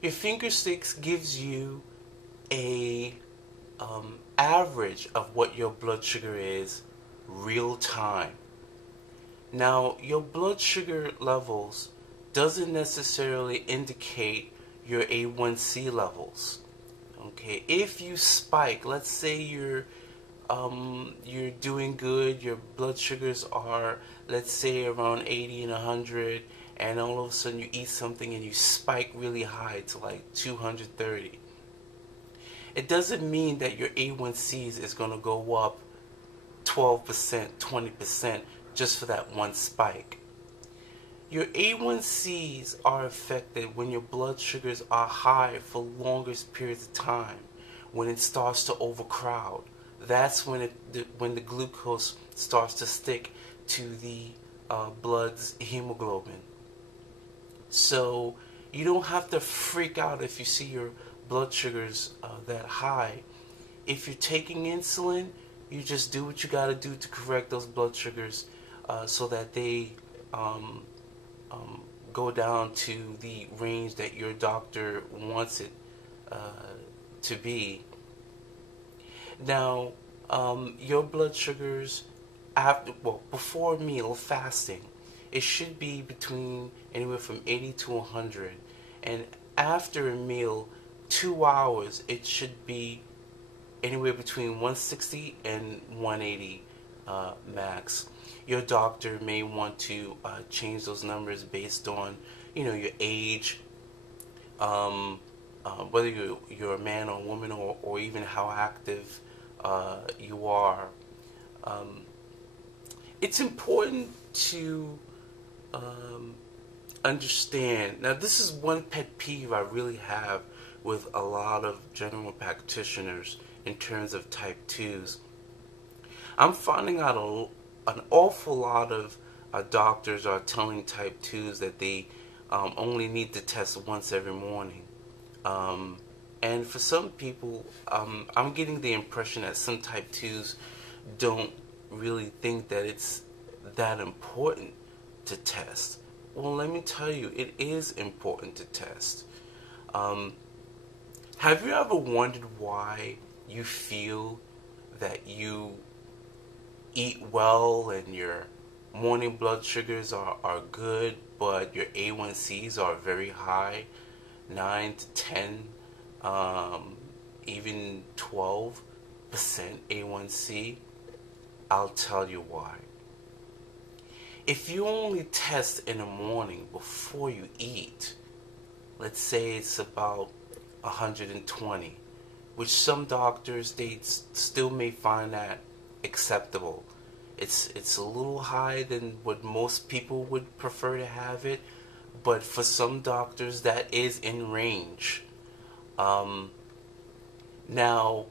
Your finger sticks gives you a average of what your blood sugar is real time. Now, your blood sugar levels doesn't necessarily indicate your A1C levels. Okay, if you spike, let's say you're doing good, your blood sugars are, let's say, around 80 and 100, and all of a sudden you eat something and you spike really high to like 230. It doesn't mean that your A1Cs is going to go up 12%, 20% just for that one spike. Your A1Cs are affected when your blood sugars are high for longer periods of time, when it starts to overcrowd. That's when the glucose starts to stick to the blood's hemoglobin. So you don't have to freak out if you see your blood sugars that high. If you're taking insulin, you just do what you got to do to correct those blood sugars so that they go down to the range that your doctor wants it to be. Now, your blood sugars before meal fasting, it should be between anywhere from 80 to 100, and after a meal, 2 hours, it should be anywhere between 160 and 180 max. Your doctor may want to change those numbers based on, your age, whether you're a man or a woman, or even how active you are. It's important to understand. Now, this is one pet peeve I really have with a lot of general practitioners in terms of type 2s. I'm finding out an awful lot of doctors are telling type 2s that they only need to test once every morning. And for some people, I'm getting the impression that some type 2s don't really think that it's that important to test. Well, let me tell you, it is important to test. Have you ever wondered why you feel that you eat well and your morning blood sugars are good, but your A1Cs are very high, 9 to 10, even 12% A1C? I'll tell you why. If you only test in the morning before you eat, let's say it's about 120, which some doctors, they still may find that acceptable. It's a little higher than what most people would prefer to have it, but for some doctors that is in range. Now,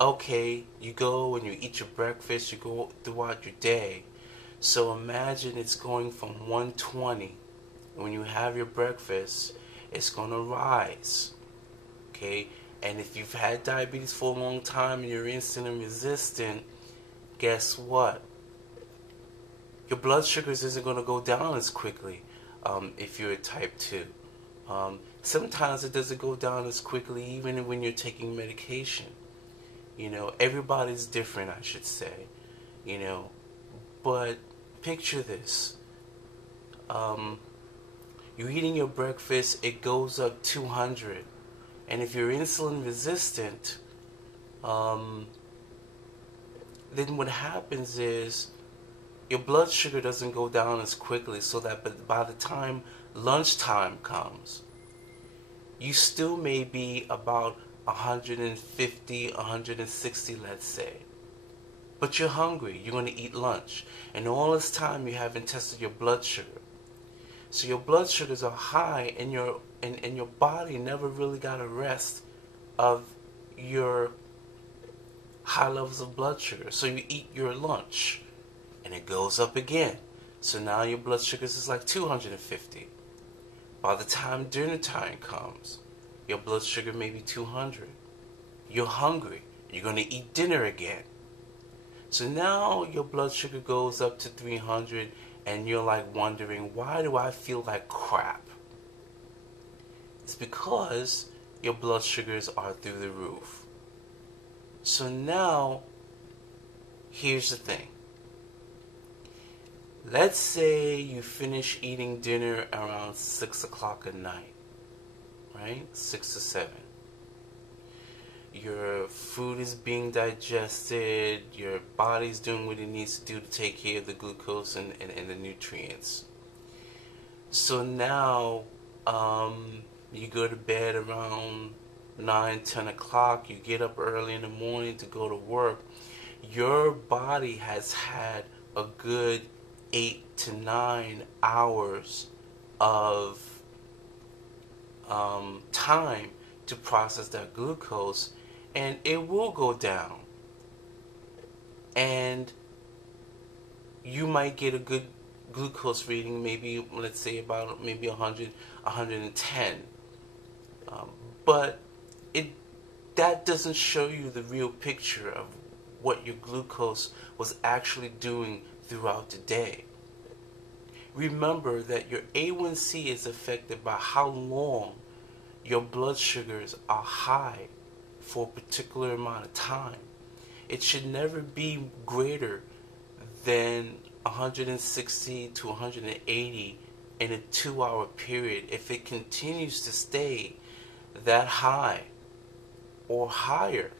okay, you go and you eat your breakfast, you go throughout your day. So imagine it's going from 120. When you have your breakfast, it's going to rise. Okay? And if you've had diabetes for a long time and you're insulin resistant, guess what? Your blood sugars isn't going to go down as quickly if you're a type 2. Sometimes it doesn't go down as quickly even when you're taking medication. Everybody's different, I should say. But picture this. You're eating your breakfast, it goes up 200. And if you're insulin resistant, then what happens is your blood sugar doesn't go down as quickly, so that by the time lunchtime comes, you still may be about 150, 160, let's say. But you're hungry, you're going to eat lunch. And all this time you haven't tested your blood sugar. So your blood sugars are high, and your body never really got a rest of your high levels of blood sugar. So you eat your lunch, and it goes up again. So now your blood sugars is like 250. By the time dinner time comes, your blood sugar may be 200. You're hungry. You're going to eat dinner again. So now your blood sugar goes up to 300, and you're like wondering, why do I feel like crap? It's It's because your blood sugars are through the roof. So now, here's the thing. Let's say you finish eating dinner around 6 o'clock at night, right? 6 to 7. Your food is being digested, your body's doing what it needs to do to take care of the glucose and the nutrients. So now, you go to bed around 9, 10 o'clock, you get up early in the morning to go to work. Your body has had a good 8 to 9 hours of time to process that glucose, and it will go down. And you might get a good glucose reading, maybe, let's say, about maybe 100, 110. But that doesn't show you the real picture of what your glucose was actually doing throughout the day. Remember that your A1C is affected by how long your blood sugars are high for a particular amount of time. It should never be greater than 160 to 180 in a 2-hour period. If it continues to stay that high or higher,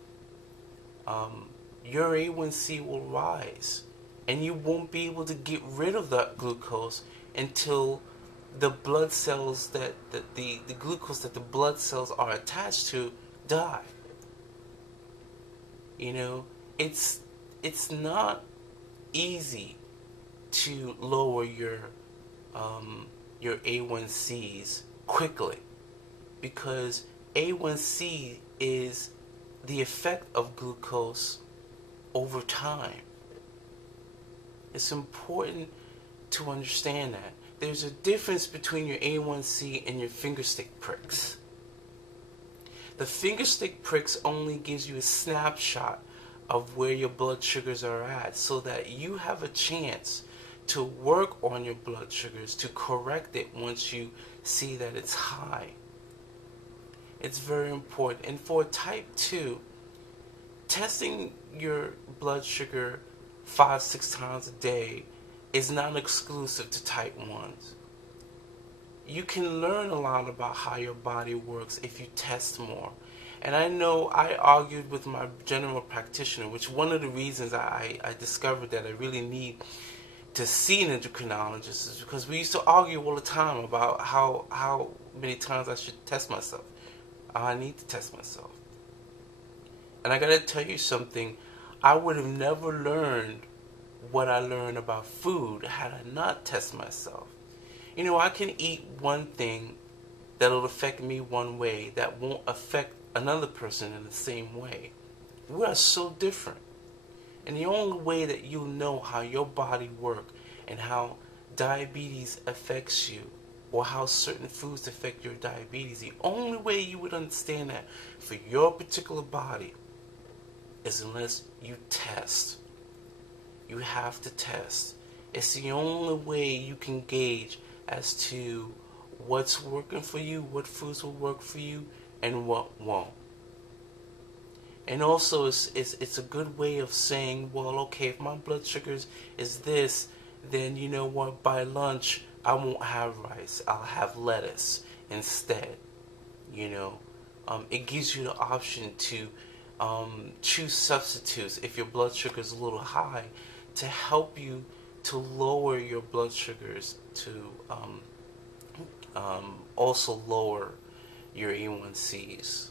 your A1C will rise, and you won't be able to get rid of that glucose until the blood cells the glucose that the blood cells are attached to die. You know, it's not easy to lower your A1Cs quickly, because A1C is the effect of glucose over time. It's important to understand that. There's a difference between your A1C and your finger stick pricks. The finger stick pricks only gives you a snapshot of where your blood sugars are at, so that you have a chance to work on your blood sugars, to correct it once you see that it's high. It's very important. And for type 2, testing your blood sugar 5-6 times a day is not exclusive to type 1s. You can learn a lot about how your body works if you test more. And I know I argued with my general practitioner, which one of the reasons I discovered that I really need to see an endocrinologist is because we used to argue all the time about how many times I should test myself. I need to test myself. And I gotta tell you something, I would have never learned what I learned about food had I not tested myself. You know, I can eat one thing that'll affect me one way that won't affect another person in the same way. We are so different. And the only way that you'll know how your body works and how diabetes affects you, or how certain foods affect your diabetes, the only way you would understand that for your particular body is unless you test. You have to test. It's the only way you can gauge as to what's working for you, what foods will work for you, and what won't. And also, it's a good way of saying, well, okay, if my blood sugars is this, then you know what, by lunch, I won't have rice. I'll have lettuce instead. You know, it gives you the option to choose substitutes if your blood sugar is a little high, to help you to lower your blood sugars, to also lower your A1Cs.